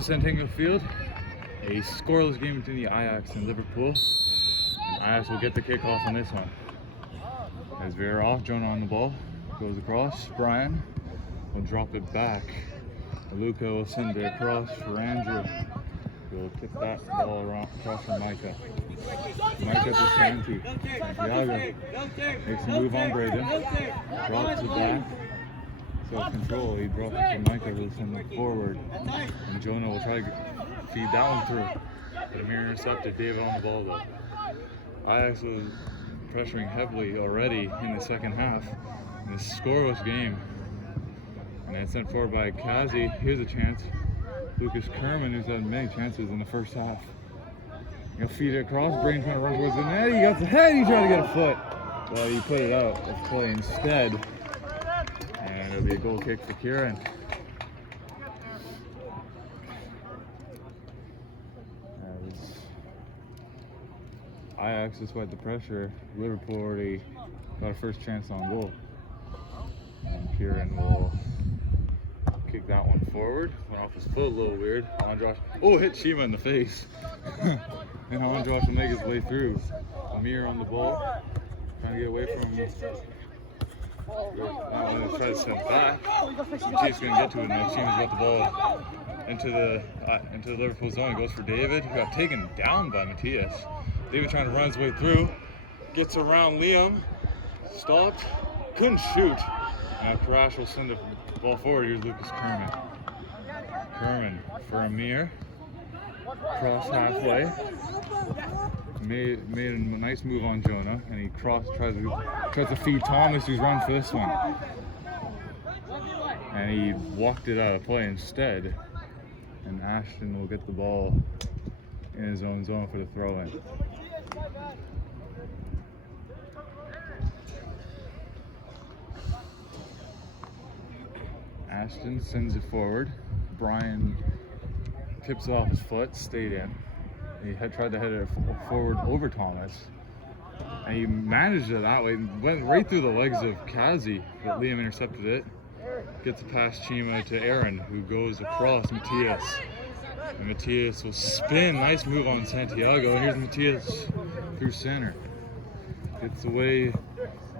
to Centennial Field. A scoreless game between the Ajax and Liverpool. And Ajax will get the kickoff on this one. As we're off, Jonah on the ball. Goes across. Brian will drop it back. Luca will send it across for Andrew. We'll kick that ball around across for Micah. Micah to Santi. Santiago makes a move on Braden. Drops it back. Self-control. He drops it to Micah. Will send it forward. And Jonah will try to feed that one through. But Amir intercepted. David on the ball though. Ajax was pressuring heavily already in the second half. In this scoreless game. And then sent forward by Kazi. Here's a chance. Lucas Kerman, who's had many chances in the first half. He'll feed it across. Brain trying to run towards the net. He got the head. He tried to get a foot. Well, he put it out of play instead. And it'll be a goal kick for Kieran. Ajax, despite the pressure, Liverpool already got a first chance on goal. And Kieran will kick that one forward. Went off his foot a little weird. Androsh, hit Shima in the face. And Androsh will make his way through. Amir on the ball, trying to get away from him. I'm going to try to step back. Chief's going to get to it now. Shima's got the ball into the Liverpool zone. It goes for David, who got taken down by Matthias. David trying to run his way through. Gets around Liam. Stopped. Couldn't shoot. Now Karash will send the ball forward. Here's Lucas Kerman. Kerman for Amir. Cross halfway. Made a nice move on Jonah, and he tries to feed Thomas, who's run for this one. And he walked it out of play instead. And Ashton will get the ball in his own zone for the throw-in. Ashton sends it forward. Brian tips it off his foot, stayed in. He tried to head it forward over Thomas. And he managed it that way. Went right through the legs of Kazi, but Liam intercepted it. Gets it past Chima to Aaron, who goes across Matthias. And Matthias will spin. Nice move on Santiago. And here's Matthias through center. Gets away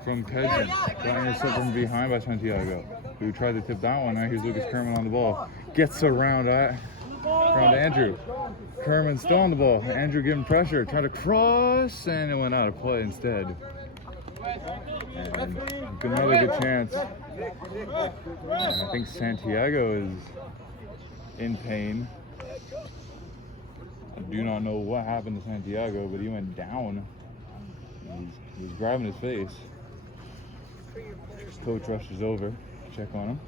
from Pedro. Got intercepted from behind by Santiago, who tried to tip that one. Now here's Lucas Kerman on the ball. Gets around Andrew. Kerman still on the ball. Andrew giving pressure. Tried to cross, and it went out of play instead. And another good chance. And I think Santiago is in pain. I do not know what happened to Santiago, but he went down. He was grabbing his face. Coach rushes over to check on him.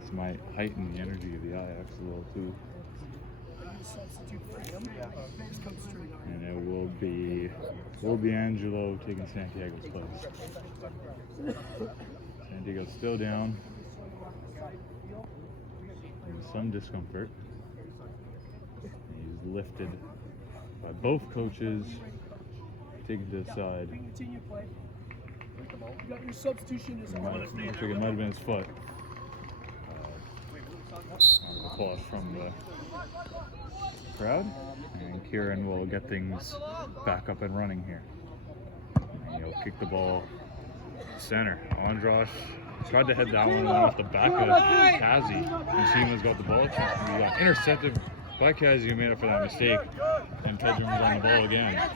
This might heighten the energy of the Ajax a little too. And it will be Angelo taking Santiago's place. Santiago's still down. There's some discomfort. He's lifted by both coaches, taken to the side. Looks like it might have been his foot. Applause from the crowd, and Kieran will get things back up and running here. And he'll kick the ball center. Androsh tried to head that one off the back of Kazi, and Shima's got the ball. He got intercepted by Kazi, who made up for that mistake, and Pedram was on the ball again.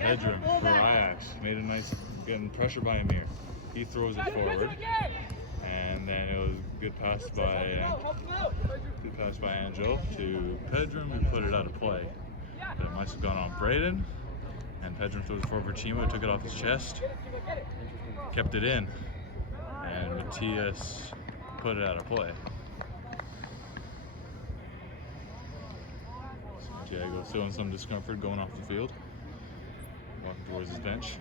Pedram for Ajax made a nice getting pressure by Amir. He throws it forward. And then it was good pass by Angel to Pedram, who put it out of play. But it must have gone on Braden, and Pedram threw it forward for Chima, took it off his chest, kept it in, and Matthias put it out of play. Santiago still in some discomfort going off the field, walking towards his bench.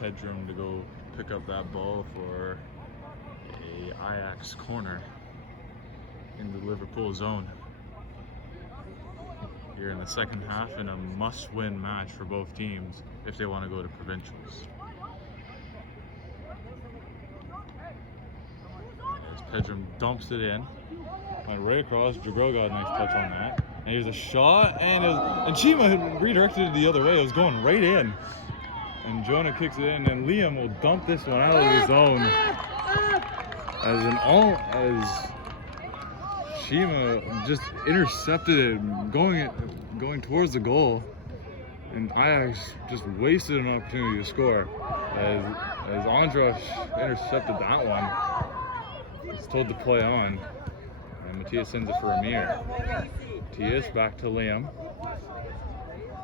Pedram to go pick up that ball for a Ajax corner in the Liverpool zone. Here in the second half, in a must-win match for both teams if they want to go to provincials. Pedram dumps it in. Went right across. Jabril got a nice touch on that. And here's a shot, and Chima had redirected it the other way. It was going right in. And Jonah kicks it in, and Liam will dump this one out of his zone. As Chima just intercepted it, going towards the goal. And Ajax just wasted an opportunity to score. As Andras intercepted that one. He's told to play on. And Matthias sends it for Amir. Matthias back to Liam.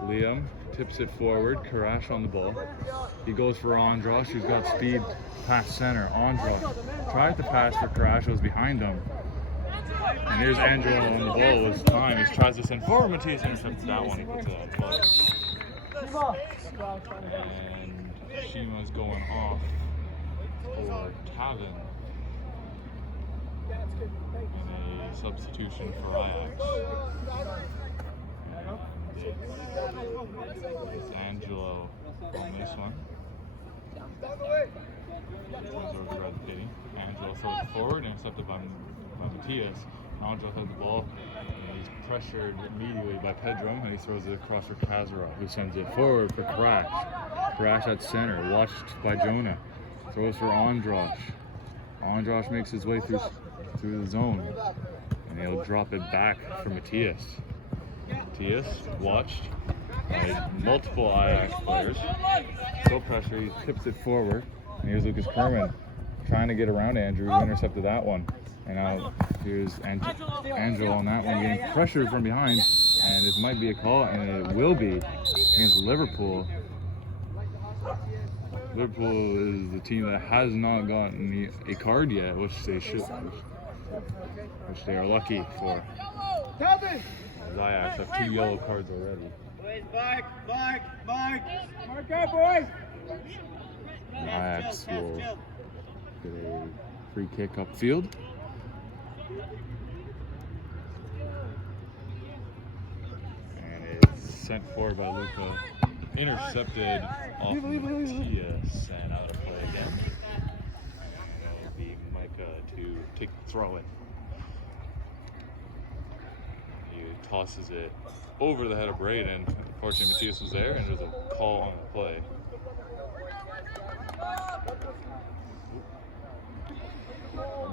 Liam tips it forward. Karash on the ball. He goes for Andras, who's got speed past center. Andras tried to pass for Karash, was behind him. And here's Andrew on the ball this time. He tries to send forward. Matthias intercepts that one. He puts it on play. And Shima's going off for Tavin. And a substitution for Ajax. It's Angelo on this one. Angelo throws it forward, intercepted by Matthias. Angelo has the ball, and he's pressured immediately by Pedram, and he throws it across for Kazarov, who sends it forward for Karash. Karash at center, watched by Jonah. Throws for Andras. Andras makes his way through the zone, and he'll drop it back for Matthias. Matthias, watched by multiple Ajax players. Still pressure, he tips it forward, and here's Lucas Kerman trying to get around Andrew, who intercepted that one. And now here's Angelo on that one, getting pressured from behind, and it might be a call, and it will be against Liverpool. Liverpool is the team that has not gotten a card yet, which they should, which they are lucky for. As Ajax have 2 yellow cards already. And Ajax will get a free kick upfield. And it's sent forward by Luca. Intercepted off of Matthias and out of play again. And it'll be Micah to take the throw in. He tosses it over the head of Braden. Unfortunately, Matthias was there, and there was a call on the play.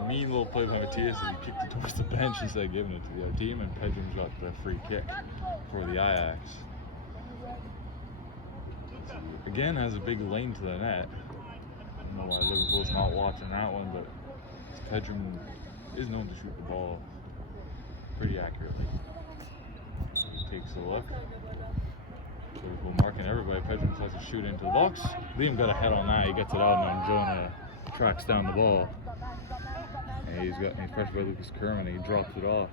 Mean little play by Matthias as he kicked it towards the bench instead of giving it to the other team, and Pedram's got the free kick for the Ajax. Again, has a big lane to the net. I don't know why Liverpool's not watching that one, but Pedram is known to shoot the ball pretty accurately. He takes a look. Liverpool marking everybody. Pedram tries to shoot into the box. Liam got a head on that. He gets it out, and then Jonah tracks down the ball. And he's pressured by Lucas Kerman, and he drops it off.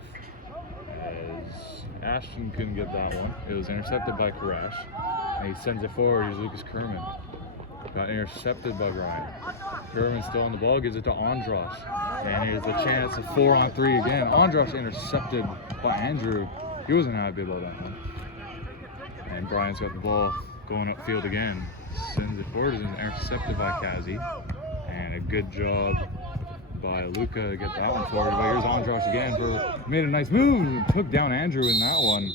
As Ashton couldn't get that one. It was intercepted by Karash. And he sends it forward. Here's Lucas Kerman. Got intercepted by Brian. Kerman still on the ball, gives it to Andras. And here's the chance of 4-on-3 again. Andras intercepted by Andrew. He wasn't happy about that one. And Brian's got the ball going upfield again. Sends it forward, and intercepted by Kazi. And a good job by Luca to get that one forward. But here's Andras again made a nice move. Took down Andrew in that one.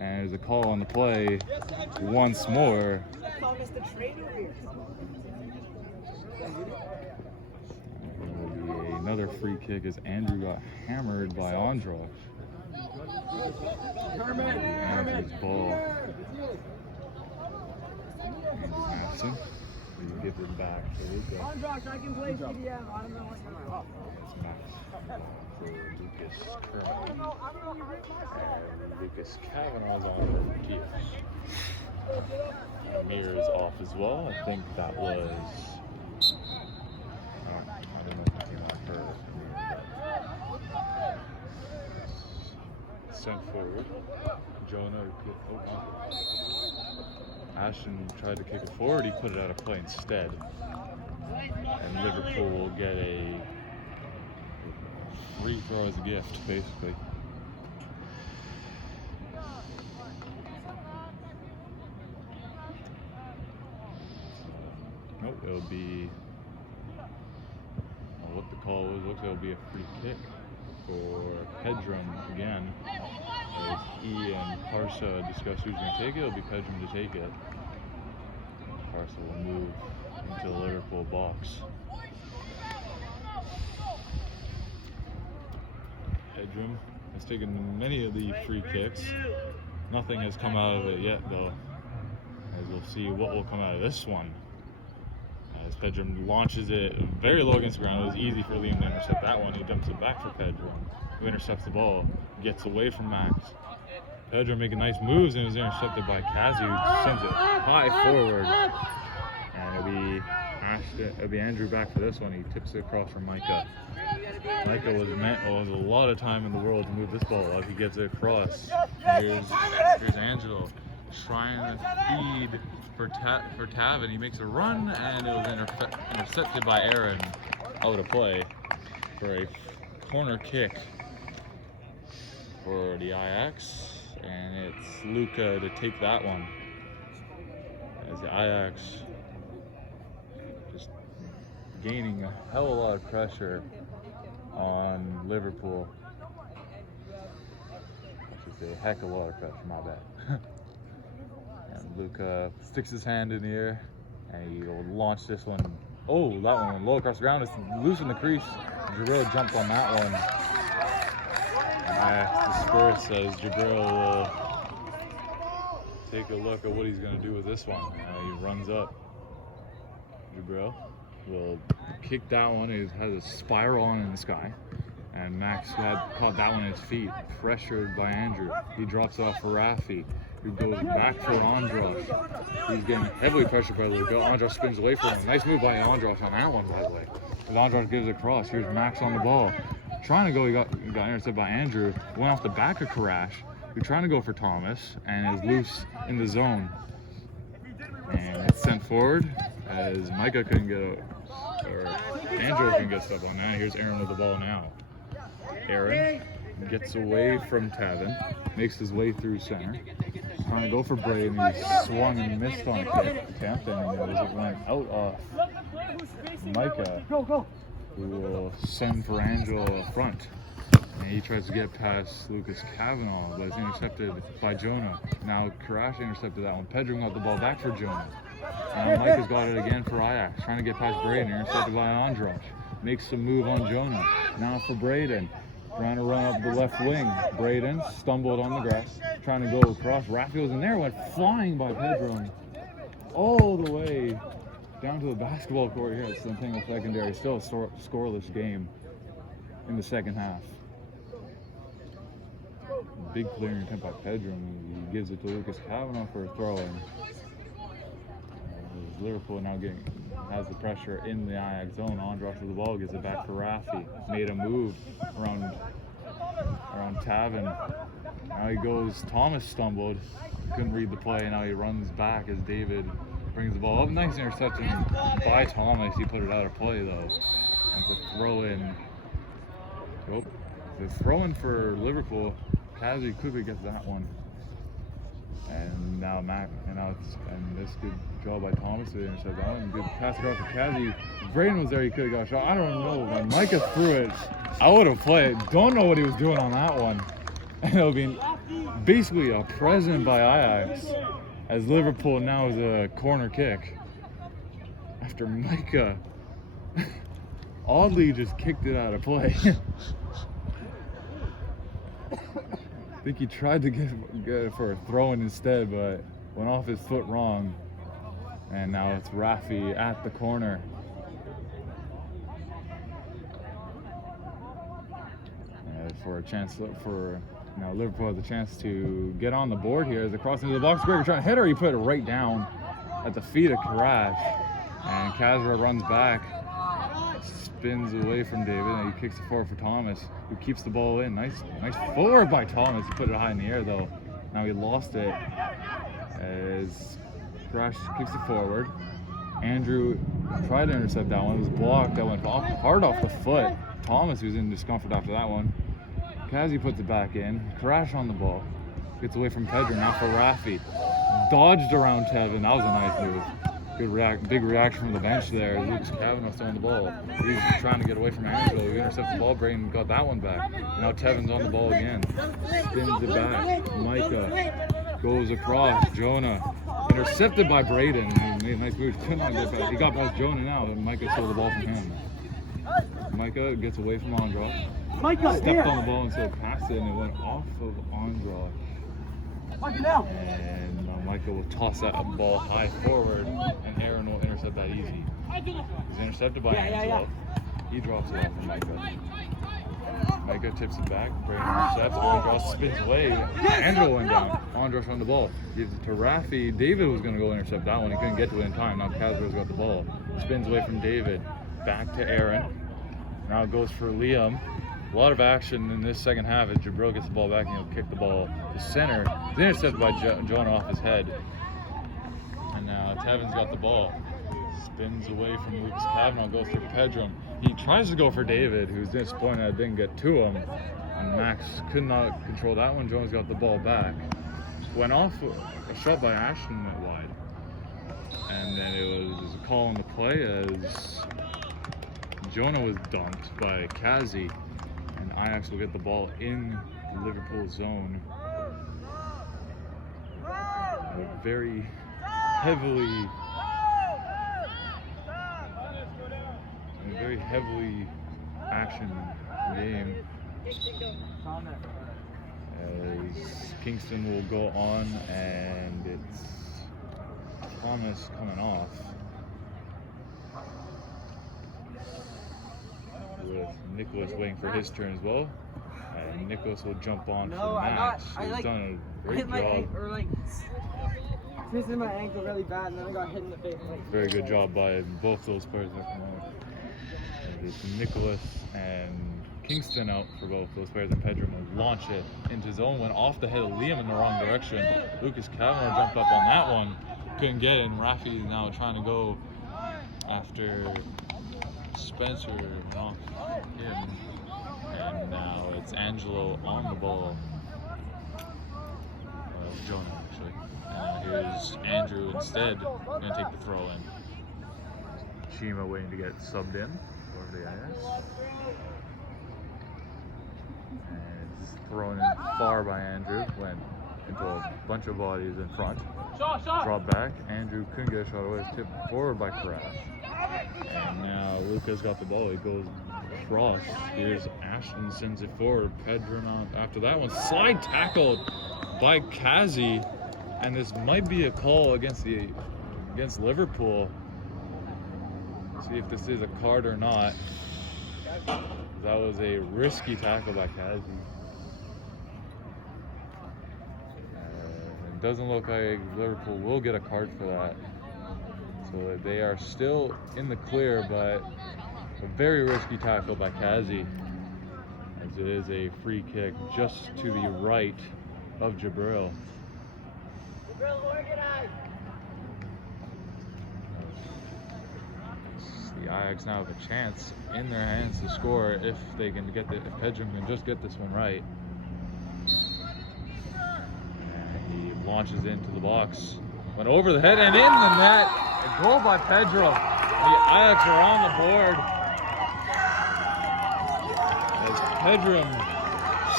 And there's a call on the play once more. Another free kick as Andrew got hammered by Andras. Andrew's ball. Andrew Madsen. He gives it back to Luca. Andras, I can play CDM. I don't know what you're about. It's Max for Lucas Kerman. And Lucas Kavanaugh's on for Matthias. Mir is off as well. I think that was. I don't know if it came off her. Sent forward. Jonah. Ashton tried to kick it forward. He put it out of play instead. And Liverpool will get a free throw as a gift, basically. Nope, it'll be what the call was. Looks it'll be a free kick for Pedram again. As he and Parsa discuss who's going to take it, it'll be Pedram to take it. Parsa will move into the Liverpool box. Pedram has taken many of the free kicks. Nothing has come out of it yet, though. As we'll see what will come out of this one. As Pedram launches it very low against the ground, it was easy for Liam to intercept that one. He dumps it back for Pedram, who intercepts the ball, gets away from Max. Pedram making nice moves and is intercepted by Kazu, who sends it high forward. And it'll be Andrew back for this one. He tips it across for Micah. Micah was a lot of time in the world to move this ball up. He gets it across. Here's Angelo trying to feed for Tav, and he makes a run, and it was intercepted by Aaron out of play for a corner kick for the Ajax, and it's Luca to take that one as the Ajax just gaining a hell of a lot of pressure on Liverpool. I should say a heck of a lot of pressure, my bad. And Luca sticks his hand in the air and he will launch this one. Oh, that one went low across the ground. It's loose in the crease. Jabril jumped on that one. And the score says Jabril will take a look at what he's going to do with this one. He runs up. Jabril will kick that one. It has a spiral on in the sky. And Max had caught that one at his feet, pressured by Andrew. He drops off for Rafi, who goes back for Andros. He's getting heavily pressured by Luca. Andros spins away from him. Nice move by Andros on that one, by the way. But Andros gives it across. Here's Max on the ball. Trying to go, he got intercepted by Andrew. Went off the back of Karash, who's trying to go for Thomas, and is loose in the zone. And it's sent forward as Micah couldn't get or Andrew couldn't get stuff on that. Here's Aaron with the ball now. Aaron gets away from Tavin, makes his way through center. Trying to go for Bray, and he swung and missed on a kick attempt, and it went out off Micah, who will send for Angelo up front. And he tries to get past Lucas Cavanaugh, but is intercepted by Jonah. Now Karash intercepted that one. Pedram got the ball back for Jonah. Now Micah's got it again for Ajax, trying to get past Braden, intercepted by Andros. Makes some move on Jonah. Now for Braden, trying to run up the left wing. Braden stumbled on the grass, trying to go across. Raphael's in there, went flying by Pedram all the way down to the basketball court here at Centennial Secondary. Still a scoreless game in the second half. Big clearing attempt by Pedram. He gives it to Lucas Cavanaugh for a throw-in. Liverpool now has the pressure in the Ajax zone. Andros with the ball, gives it back for Rafi. Made a move around Tavin. Now he goes, Thomas stumbled, couldn't read the play, and now he runs back as David brings the ball up. Nice interception by Thomas. He put it out of play though. And the throw in. Oh, the throw in for Liverpool. Kazi quickly gets that one. And now this good job by Thomas to intercept that one. Good pass across to Kazi. Braden was there, he could have got a shot. I don't know, man. Micah threw it out of play. Don't know what he was doing on that one. And it'll be basically a present by Ajax, as Liverpool now is a corner kick. After Micah oddly just kicked it out of play. I think he tried to get it for a throw-in instead, but went off his foot wrong. And now it's Rafi at the corner. Now Liverpool has a chance to get on the board here as the cross into the box. Gregor trying to hit her, he put it right down at the feet of Karash. And Kazra runs back, spins away from David, and he kicks it forward for Thomas, who keeps the ball in. Nice forward by Thomas. He put it high in the air though. Now he lost it as Karash kicks it forward. Andrew tried to intercept that one. It was blocked. That went hard off the foot. Thomas, who's in discomfort after that one. Kazi puts it back in. Karash on the ball. Gets away from Pedro. Now for Rafi. Dodged around Tevin. That was a nice move. big reaction from the bench there. Lucas Kavanagh still on the ball. He's trying to get away from Angelo. He intercepts the ball. Braden got that one back. Now Tevin's on the ball again. Spins it back. Micah goes across. Jonah intercepted by Braden. He made a nice move. Couldn't get back. He got past Jonah now, and Micah stole the ball from him. Micah gets away from Andra. Stepped on the ball instead of passed it, and it went off of Andra. And Micah will toss that ball high forward, and Aaron will intercept that easy. He's intercepted by Angelo. He drops it off from Micah. Micah tips it back. Braden intercepts. Andra spins away. Angelo went down. Andros on the ball. Gives it to Rafi. David was going to go intercept that one. He couldn't get to it in time. Now Casper's got the ball. Spins away from David. Back to Aaron. Now it goes for Liam. A lot of action in this second half as Jabril gets the ball back and he'll kick the ball to center. It's intercepted by Jonah off his head. And now Tevin's got the ball. Spins away from Lucas Kavanagh, goes for Pedram. He tries to go for David, who's disappointed that it didn't get to him. And Max could not control that one. Jones got the ball back. Went off a shot by Ashton went wide. And then it was a call on the play as Jonah was dumped by Kazi. And Ajax will get the ball in the Liverpool zone. A very heavily action game. As Kingston will go on, and it's Thomas coming off. With Nicholas waiting for his turn as well. And Nicholas will jump on for Max. He's done a great job. Twisted my ankle really bad, and then I got hit in the face. Very good job by both those players that come out. It's Nicholas and Kingston out for both those players, and Pedram will launch it into zone. Went off the head of Liam in the wrong direction. Lucas Kavanagh jumped up on that one. Couldn't get it, and Rafi is now trying to go after Spencer off him. And now it's Angelo on the ball. Jonah, actually. And here's Andrew instead. Going to take the throw in. Chima waiting to get subbed in for the Ajax. And it's thrown in far by Andrew. Went into a bunch of bodies in front. Drop back. Andrew couldn't get a shot away. It's tipped forward by Karash. And now Luca's got the ball. It goes across. Here's Ashton, sends it forward. Pedram after that one. Slide tackled by Kazi. And this might be a call against Liverpool. See if this is a card or not. That was a risky tackle by Kazi. It doesn't look like Liverpool will get a card for that. So they are still in the clear, but a very risky tackle by Kazi, as it is a free kick just to the right of Jabril. The Ajax now have a chance in their hands to score if they can get if Pedram can just get this one right. And he launches into the box, went over the head and in the net. A goal by Pedram. The Ajax are on the board as Pedram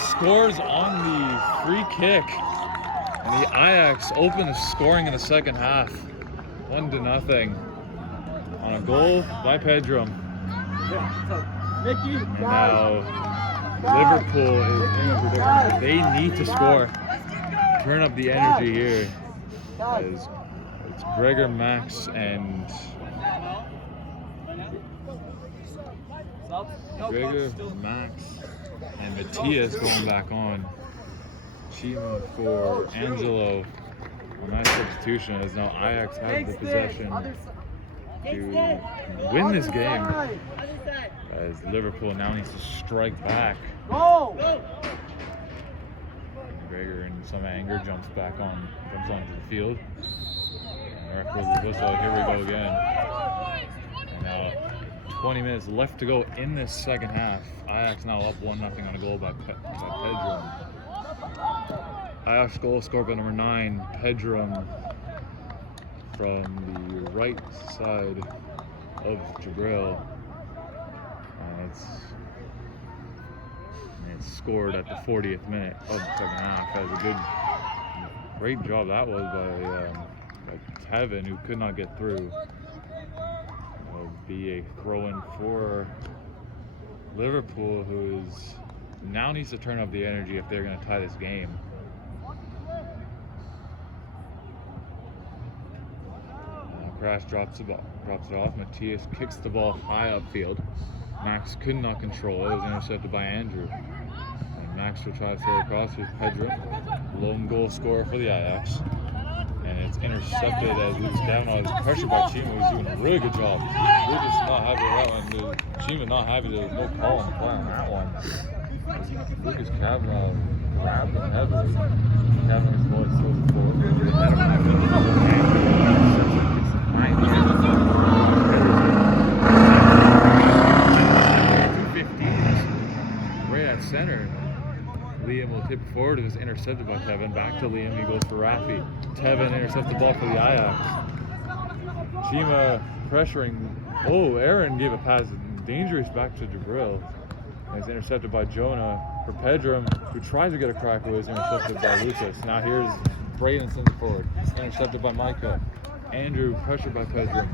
scores on the free kick, and the Ajax open the scoring in the second half, 1-0 on a goal by Pedram. And now Liverpool is in a predicament. They need to score. Turn up the energy here. As it's Gregor, Max, and Matthias going back on. Chima for Angelo. A nice substitution as now Ajax have the possession to win this game. As Liverpool now needs to strike back. Gregor in some anger jumps onto the field. And the ref blows the whistle. Here we go again. And now 20 minutes left to go in this second half. Ajax now up 1-0 on a goal by Pedram. Ajax goal scored by number 9, Pedram, from the right side of Jabril. And it's scored at the 40th minute of the second half. That was a great job that was by Tevin, who could not get through. It'll be a throw-in for Liverpool, who now needs to turn up the energy if they're going to tie this game. Crash drops it off. Matthias kicks the ball high upfield. Max could not control it. It was intercepted by Andrew. And Max will try to throw it across with Pedro. Lone goal scorer for the Ajax. And it's intercepted as Lucas Kavanaugh is pressured by Chima, who's doing a really good job. Lucas not happy with that one. Chima not happy. There's no call on the play on that one. Lucas Kavanaugh grabbed him heavily. Kavanaugh's ball throws it forward. Right at center. Liam will tip it forward. It was intercepted by Tevin. Back to Liam. He goes for Rafi. Tevin intercepts the ball for the Ajax. Chima pressuring. Oh, Aaron gave a pass dangerous back to Jabril. It's intercepted by Jonah for Pedram, who tries to get a crack. It was intercepted by Lucas. Now here's Braden sends it forward. Intercepted by Micah. Andrew pressured by Pedram.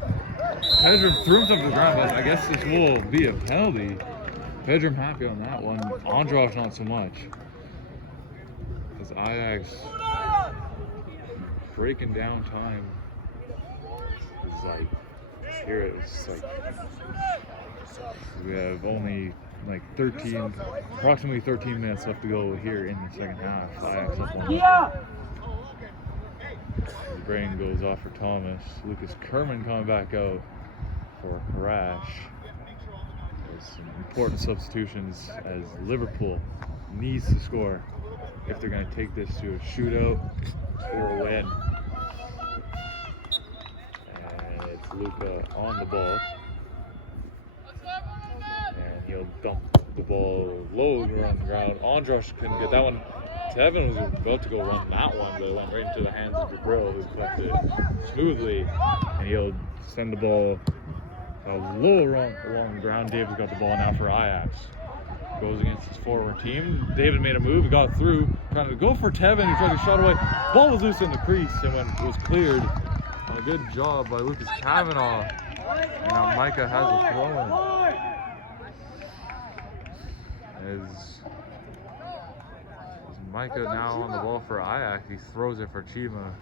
Pedram threw himself to the ground. I guess this will be a penalty. Pedram happy on that one. Andros not so much. As Ajax breaking down time. It's like here it's like we have only like approximately 13 minutes left to go here in the second half. Ajax up 1-0. The brain goes off for Thomas. Lucas Kerman coming back out for Crash. There's some important substitutions as Liverpool needs to score if they're going to take this to a shootout or a win. And it's Luka on the ball. And he'll dump the ball low on the ground. Andros couldn't get that one. Tevin was about to go run that one, but it went right into the hands of Jabril, who collected it smoothly. And he'll send the ball low along the ground. David's got the ball now for Ajax. Goes against his forward team. David made a move, he got through, trying to go for Tevin, he tried to shot away. Ball was loose in the crease, and when it was cleared, a good job by Lucas Kavanaugh. And now Micah has a throw-in. As Micah now on the ball for Ajax, he throws it for Chima,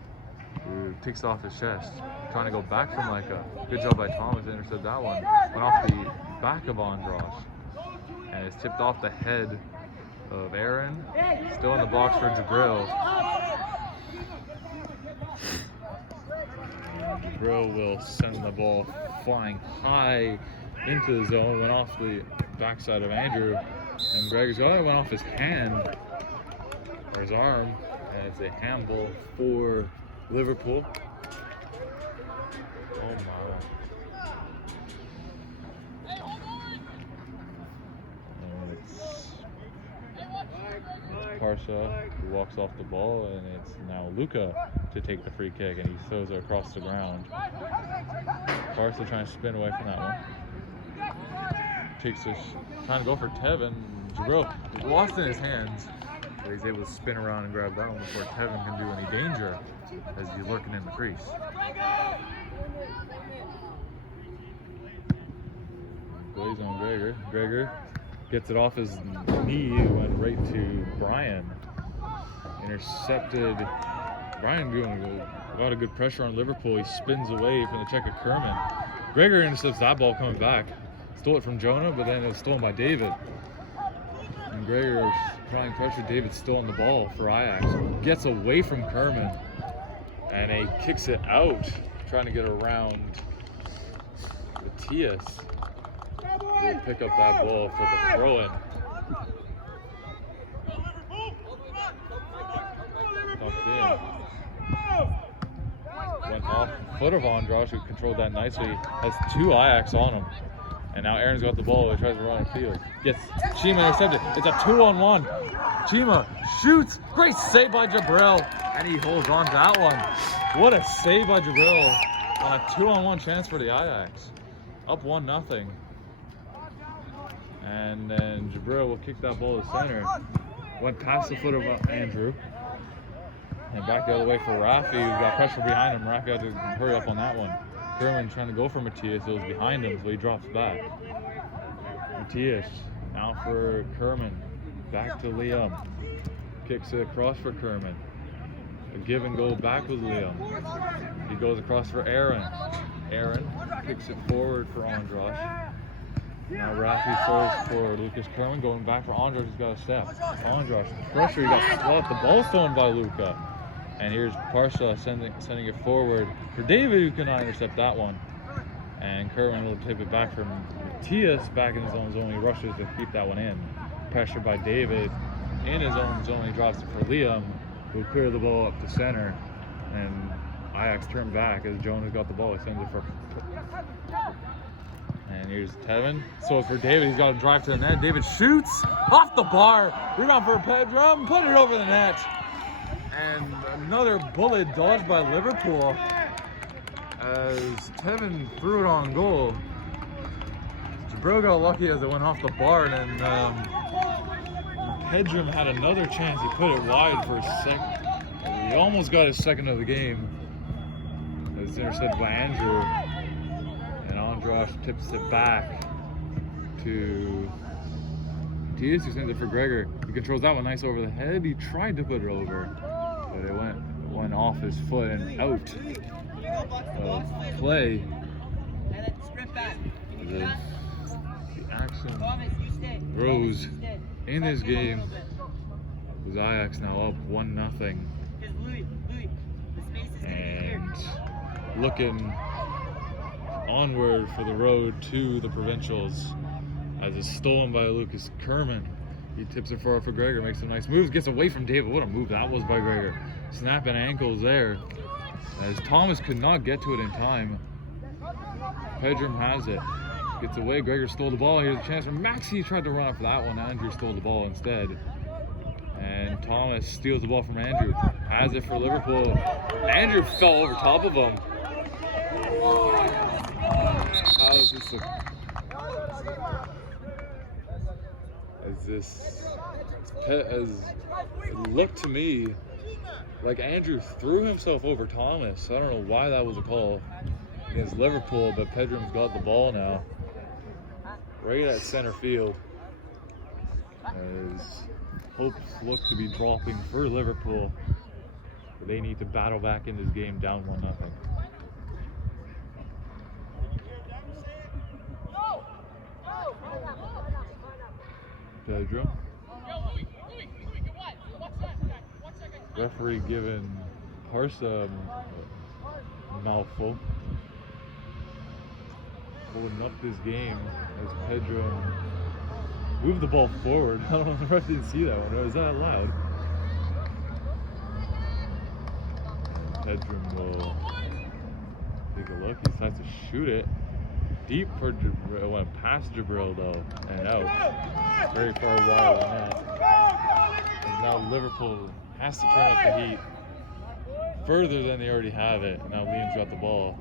who takes it off his chest, trying to go back from Micah. Good job by Thomas to intercept that one. Went off the back of Andros. And it's tipped off the head of Aaron. Still in the box for Jabril. Jabril will send the ball flying high into the zone. Went off the backside of Andrew. And Gregor's went off his hand, or his arm. And it's a handball for Liverpool. Oh my. Parsa, who walks off the ball, and it's now Luka to take the free kick, and he throws it across the ground. Parsa trying to spin away from that one. Takes this, trying to go for Tevin. Jabril lost in his hands, but he's able to spin around and grab that one before Tevin can do any danger as he's lurking in the crease. Plays on Gregor. Gregor gets it off his knee, went right to Brian. Intercepted. Brian doing a lot of good pressure on Liverpool. He spins away from the check of Kerman. Gregor intercepts that ball coming back. Stole it from Jonah, but then it was stolen by David. And Gregor trying pressure. David's still on the ball for Ajax. Gets away from Kerman. And he kicks it out, trying to get around Matthias. We'll pick up that ball for the throw-in. Tucked in. Went off the foot of Andros, who controlled that nicely. Has two Ajax on him. And now Aaron's got the ball. He tries to run upfield. Gets Chima intercepted. It's a 2-on-1. Chima shoots. Great save by Jabril. And he holds on to that one. What a save by Jabril on a 2-on-1 chance for the Ajax. Up 1-0. And then Jabril will kick that ball to center. Went past the foot of Andrew. And back the other way for Rafi, who's got pressure behind him. Rafi had to hurry up on that one. Kerman trying to go for Matthias, it was behind him, so he drops back. Matthias, now for Kerman. Back to Liam. Kicks it across for Kerman. A give and go back with Liam. He goes across for Aaron. Aaron kicks it forward for Andros. Now Rafi throws for Lucas Kerman, going back for Andros, he's got a step. Andros, pressure, he got swapped. The ball stolen by Luca. And here's Parsa sending it forward for David, who cannot intercept that one. And Kerman will tip it back for Matthias, back in his own zone. He rushes to keep that one in. Pressure by David in his own zone. He drops it for Liam, who clear the ball up to center. And Ajax turn back as Jonas got the ball. He sends it for. And here's Tevin. So for David, he's got to drive to the net. David shoots off the bar. Rebound for Pedram. Put it over the net. And another bullet dodged by Liverpool as Tevin threw it on goal. Jabril got lucky as it went off the bar, and then Pedram had another chance. He put it wide for a second. He almost got his second of the game. It was intercepted by Andrew. And Andros tips it back to Matthias, who sends it for Gregor. He controls that one nice over the head. He tried to put it over, but it went off his foot and out of play. The action grows in this game. With Ajax now up 1-0. And looking onward for the road to the provincials as it's stolen by Lucas Kerman. He tips it forward for Gregor, makes some nice moves, gets away from David. What a move that was by Gregor. Snapping ankles there as Thomas could not get to it in time. Pedram has it. Gets away, Gregor stole the ball. Here's a chance for Maxi. Tried to run up for that one. Andrew stole the ball instead. And Thomas steals the ball from Andrew. Has it for Liverpool. Andrew fell over top of him. How is this as it looked to me like Andrew threw himself over Thomas. I don't know why that was a call against Liverpool, but Pedram's got the ball now. Right at center field. As hopes look to be dropping for Liverpool. But they need to battle back in this game down 1-0. Pedro. Referee giving Parsa a mouthful. Holding up this game as Pedro moved the ball forward. I don't know if the ref didn't see that one. Or is that allowed? Pedro will take a look. He decides to shoot it. Deep for Jabril. It went past Jabril though and out. Very far wide on that. And now Liverpool has to turn up the heat further than they already have it. Now Liam's got the ball.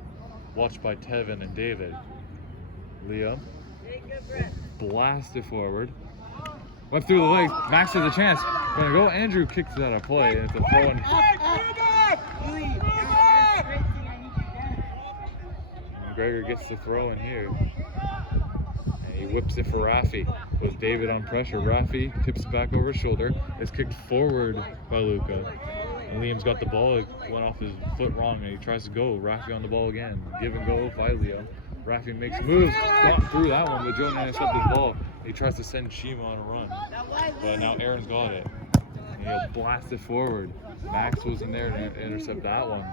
Watched by Tevin and David. Liam blasted forward. Went through the legs. Max has a chance. Gonna go. Andrew kicks it out of play and it's a throw in. Gregor gets the throw in here. And he whips it for Rafi. With David on pressure. Rafi tips it back over his shoulder. It's kicked forward by Luca. And Liam's got the ball. It went off his foot wrong and he tries to go. Rafi on the ball again. Give and go by Liam. Rafi makes moves. Got through that one, but Jonah intercepted the ball. He tries to send Shima on a run. But now Aaron's got it. And he'll blast it forward. Max was in there to intercept that one.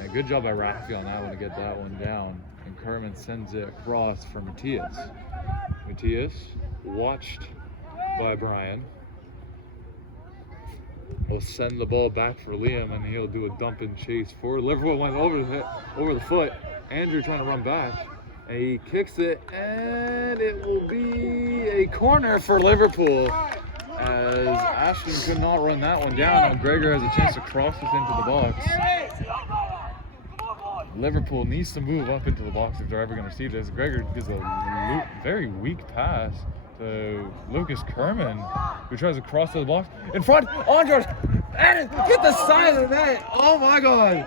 And good job by Rafi on that one to get that one down. And Kerman sends it across for Matthias. Matthias, watched by Brian, will send the ball back for Liam, and he'll do a dump and chase forward. Liverpool went over the foot. Andrew trying to run back. And he kicks it, and it will be a corner for Liverpool. As Ashton could not run that one down. Now Gregor has a chance to cross this into the box. Liverpool needs to move up into the box if they're ever going to see this. Gregor gives a very weak pass to Lucas Kerman, who tries to cross to the box. In front, Andros, and get the side of the net. Oh my God.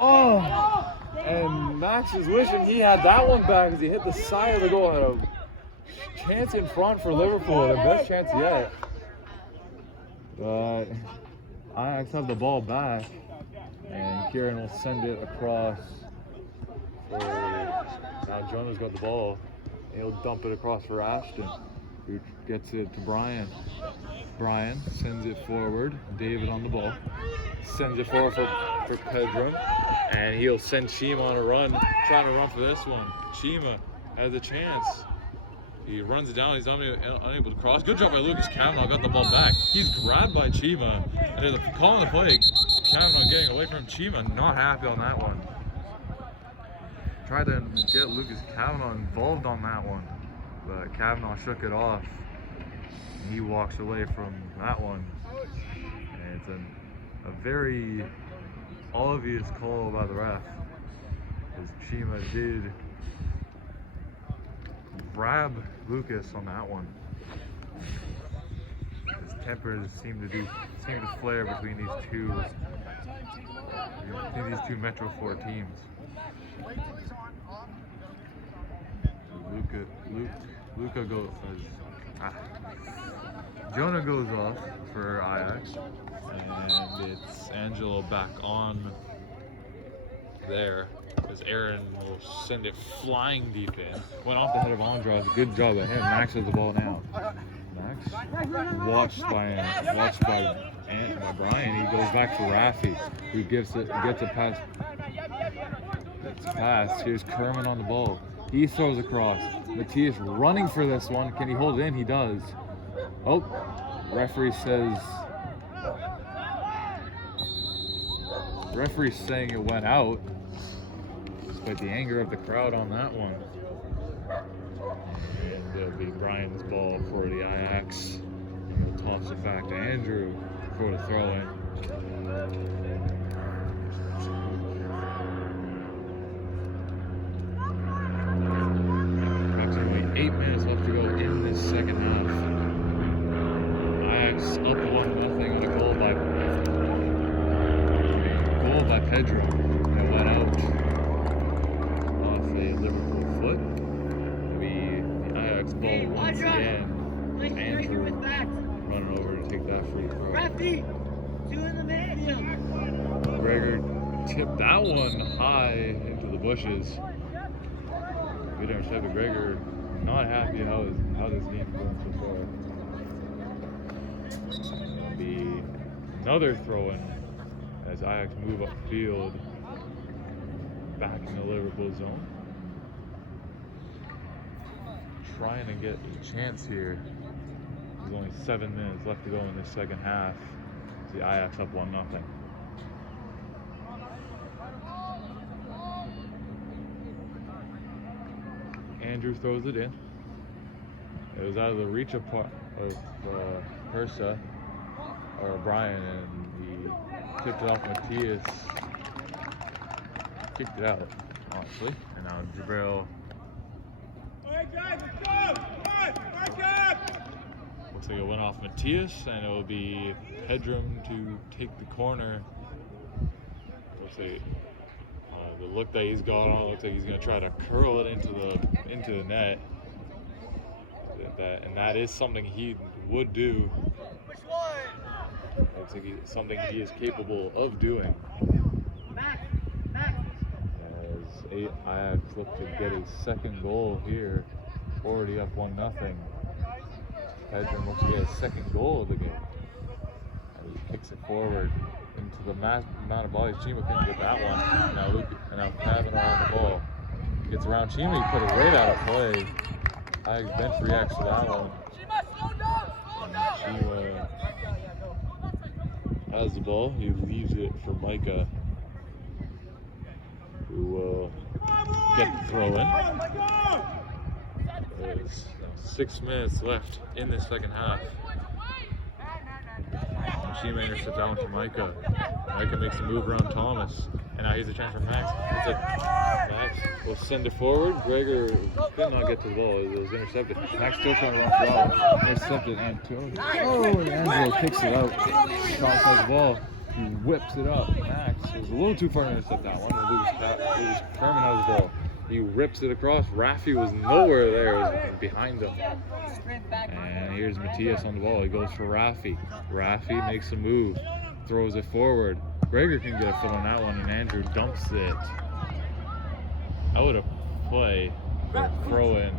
Oh, and Max is wishing he had that one back because he hit the side of the goal. Had a chance in front for Liverpool, their best chance yet. But Ajax have the ball back, and Kieran will send it across. Now Jonah's got the ball, and he'll dump it across for Ashton, who gets it to Brian. Brian sends it forward. David on the ball. Sends it forward for Pedro, and he'll send Chima on a run, trying to run for this one. Chima has a chance. He runs it down. He's unable to cross. Good job by Lucas Kavanaugh. Got the ball back. He's grabbed by Chima, and there's a call on the play. Kavanaugh getting away from Chima. Not happy on that one. Tried to get Lucas Kavanaugh involved on that one, but Kavanaugh shook it off. And he walks away from that one. And it's a very obvious call by the ref, as Chima did grab Lucas on that one. His tempers seem to flare between these two Metro 4 teams. Luca goes. Jonah goes off for Ajax, and it's Angelo back on there, as Aaron will send it flying deep in. Went off the head of Andros. Good job ahead. Max has the ball now. Max, watched by Brian. He goes back to Rafi, who gets a pass. It's passed. Here's Kerman on the ball. He throws across. Matthias running for this one. Can he hold it in? He does. Oh, referee says. Referee's saying it went out. Despite the anger of the crowd on that one. And it'll be Brian's ball for the Ajax. And we'll toss it back to Andrew for the throw in. Approximately 8 minutes left to go in this second half. Ajax up 1-0 on a goal by Pedro that went out off a Liverpool foot. It'll be the Ajax ball once again. Andrew running over to take that free throw. Gregor tipped that one high into the bushes. Good intercept of Gregor. Not happy how this game's going so far. Be another throw-in as Ajax move upfield back in the Liverpool zone. Trying to get a chance here. There's only 7 minutes left to go in this second half. See Ajax up 1-0. Andrew throws it in. It was out of the reach of Persa or Brian, and he tipped it off Matthias. Kicked it out, honestly. And now Jabril. Looks like it went off Matthias, and it will be Pedram to take the corner. Looks like the look that he's got on, looks like he's going to try to curl it into the net. And that is something he would do. Looks like something he is capable of doing. As Ajax look to get his second goal here, already up 1-0. Pedram looks to get his second goal of the game. And he kicks it forward into the amount of bodies. Chima couldn't get that one. Now Kavanaugh on the ball. Gets around Chima, he put it right out of play. Ajax bench reacts to that one. Chima has the ball. He leaves it for Micah. who will get the throw in. There's 6 minutes left in the second half. Shima intercepts that one to Micah. Micah makes a move around Thomas. And now here's a chance for Max. It's like Max will send it forward. Gregor could not get to the ball. It was intercepted. Max still trying to run for out. Intercepted and Angelo kicks it out. Shots the ball. He whips it up. Max was a little too far to intercept that one. Lucas Kerman has the ball. He rips it across. Raffi was nowhere there. It was behind him. And here's Matthias on the ball. He goes for Raffi. Raffi makes a move. Throws it forward. Gregor can get a foot on that one, and Andrew dumps it out of play for a throw-in.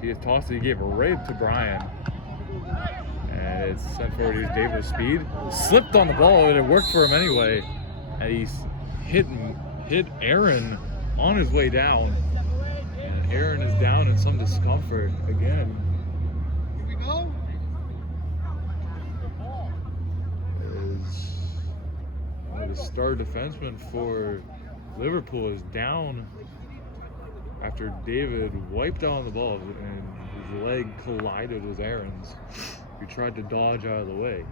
He tossed it. He gave it right to Brian. And it's sent forward. Here's David with speed. Slipped on the ball, and it worked for him anyway. And he's hit Aaron on his way down. And Aaron is down in some discomfort again. Here we go. The star defenseman for Liverpool is down after David wiped out on the ball and his leg collided with Aaron's. He tried to dodge out of the way.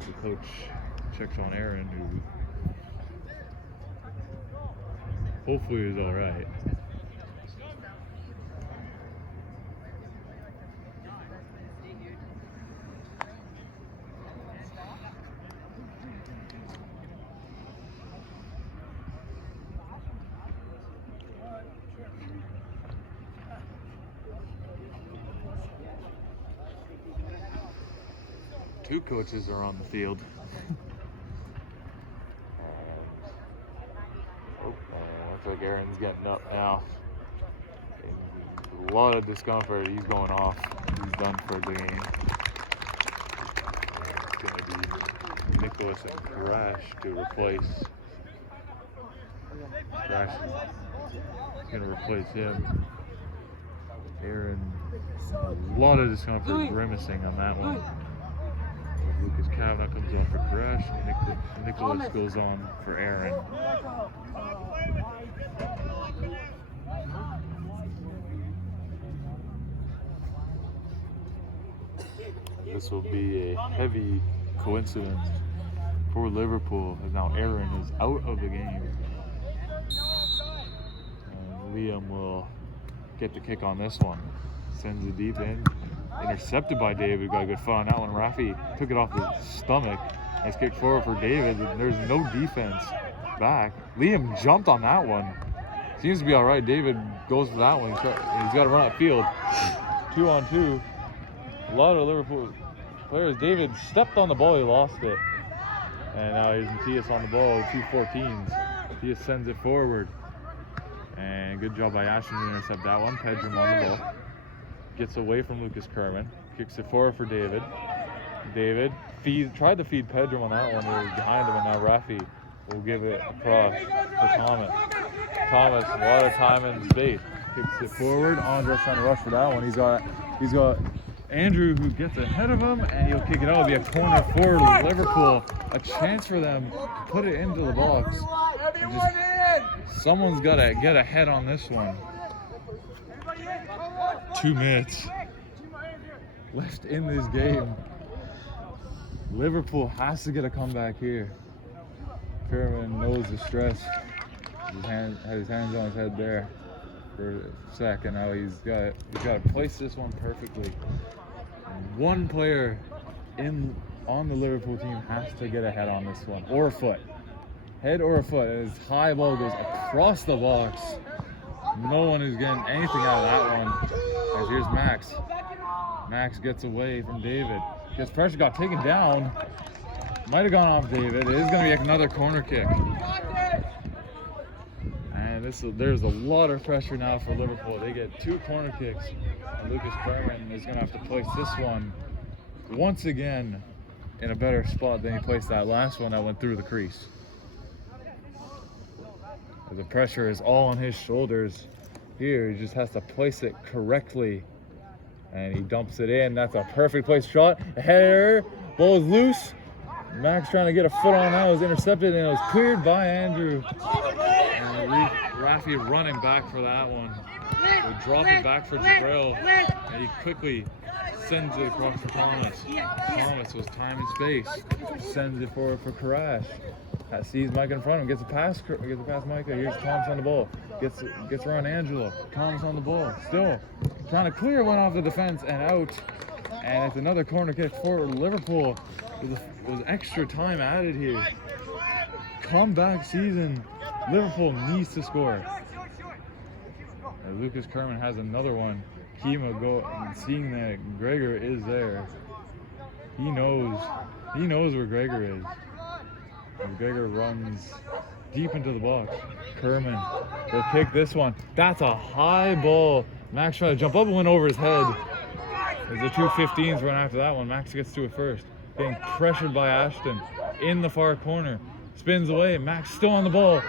The coach checks on Aaron, who hopefully is all right. Two coaches are on the field. Looks like Aaron's getting up now. A lot of discomfort. He's going off. He's done for the game. It's going to be Nicholas and Crash to replace. Crash is going to replace him. Aaron, a lot of discomfort, grimacing on that one. Lucas Kavanagh comes on for Crash, and Nicholas goes on for Aaron. This will be a heavy coincidence for Liverpool, as now Aaron is out of the game. And Liam will get the kick on this one. Sends it deep in. Intercepted by David. Got a good foul on that one. Raffi took it off the stomach. Nice kick forward for David. There's no defense back. Liam jumped on that one. Seems to be all right. David goes for that one. He's got to run upfield. 2-on-2. A lot of Liverpool players. David stepped on the ball. He lost it. And now here's Matthias on the ball. 2-14s. Matthias sends it forward. And good job by Ashton to intercept that one. Pedram on the ball. Gets away from Lucas Kerman. Kicks it forward for David. David tried to feed Pedram on that one. He was behind him, and now Raffi will give it across to Thomas. Thomas, a lot of time and space. Kicks it forward. Andres trying to rush for that one. He's got Andrew who gets ahead of him, and he'll kick it out. It'll be a corner for Liverpool. A chance for them to put it into the box. Someone's got to get ahead on this one. 2 minutes left in this game. Liverpool has to get a comeback here. Kerman knows the stress. Had his hands on his head there for a second. Now he's got to place this one perfectly. One player on the Liverpool team has to get a head on this one, or a foot. Head or a foot. And his high ball goes across the box. No one is getting anything out of that one. As here's Max. Max gets away from David. His pressure got taken down. Might have gone off David. It is going to be another corner kick. And there's a lot of pressure now for Liverpool. They get 2 corner kicks. And Lucas Kerman is going to have to place this one once again in a better spot than he placed that last one that went through the crease. The pressure is all on his shoulders here. He just has to place it correctly. And he dumps it in. That's a perfect place shot. A header. Ball is loose. Max trying to get a foot on that, was intercepted, and it was cleared by Andrew. And Rafi running back for that one. They drop it back for Jabril, and he quickly sends it across for Thomas. Thomas was time and space. Sends it for Karash. Sees Micah in front of him, gets a pass Micah. Here's Thomas on the ball. Gets around Angelo. Thomas on the ball. Still trying to clear one off the defense and out. And it's another corner kick for Liverpool. There was extra time added here. Comeback season. Liverpool needs to score. Lucas Kerman has another one. Kima seeing that Gregor is there. He knows where Gregor is. And Gregor runs deep into the box. Kerman will kick this one. That's a high ball. Max trying to jump up and went over his head. There's the 215s run after that one. Max gets to it first. Getting pressured by Ashton in the far corner. Spins away. Max still on the ball.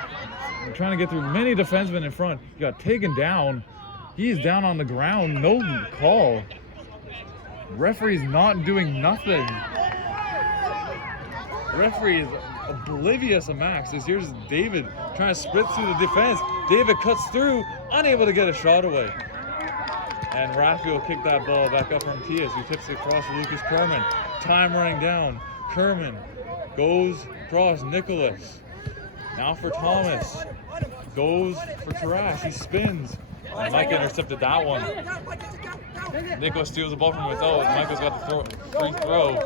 Trying to get through many defensemen in front. He got taken down. He's down on the ground. No call. Referee's not doing nothing. Referee is oblivious of Max. Here's David trying to sprint through the defense. David cuts through, unable to get a shot away. And Rafi will kick that ball back up from Tias, who tips it across to Lucas Kerman. Time running down. Kerman goes across Nicholas. Now for Thomas. Goes for Tarash. He spins. And Micah intercepted that one. Nicholas steals the ball from without. Micah's got the free throw.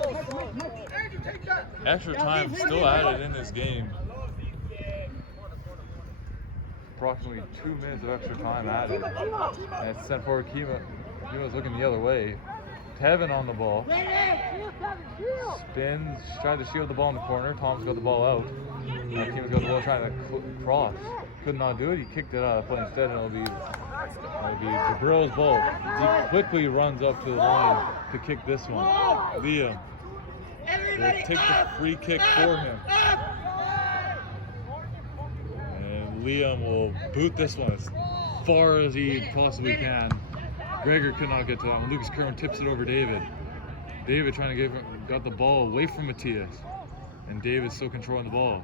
Extra time still added in this game. Approximately 2 minutes of extra time added. And it's sent forward. Kima's looking the other way. Tevin on the ball. Spins, tried to shield the ball in the corner. Thomas got the ball out. Kima's got the ball trying to cross. Could not do it. He kicked it out of play instead, and it'll be Jabril's ball. He quickly runs up to the line to kick this one. Liam will take the free kick for him. And Liam will boot this one as far as he possibly can. Gregor could not get to that one. Lucas Kerman tips it over David. David trying to got the ball away from Matthias. And David's still controlling the ball.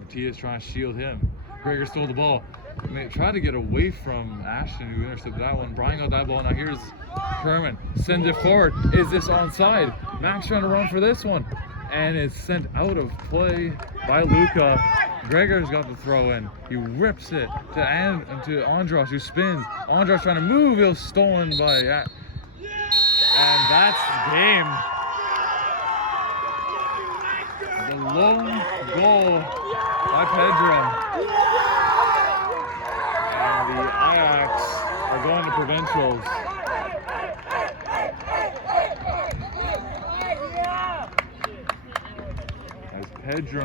Matthias trying to shield him. Gregor stole the ball. And they tried to get away from Ashton, who intercepted that one. Brian got that ball. Now here's Kerman. Sends it forward. Is this onside? Max trying to run for this one. And it's sent out of play by Luca. Gregor's got the throw in. He rips it to Andros, who spins. Andros trying to move. It was stolen by... And that's the game. The lone goal by Pedro. And the Ajax are going to provincials. As Pedro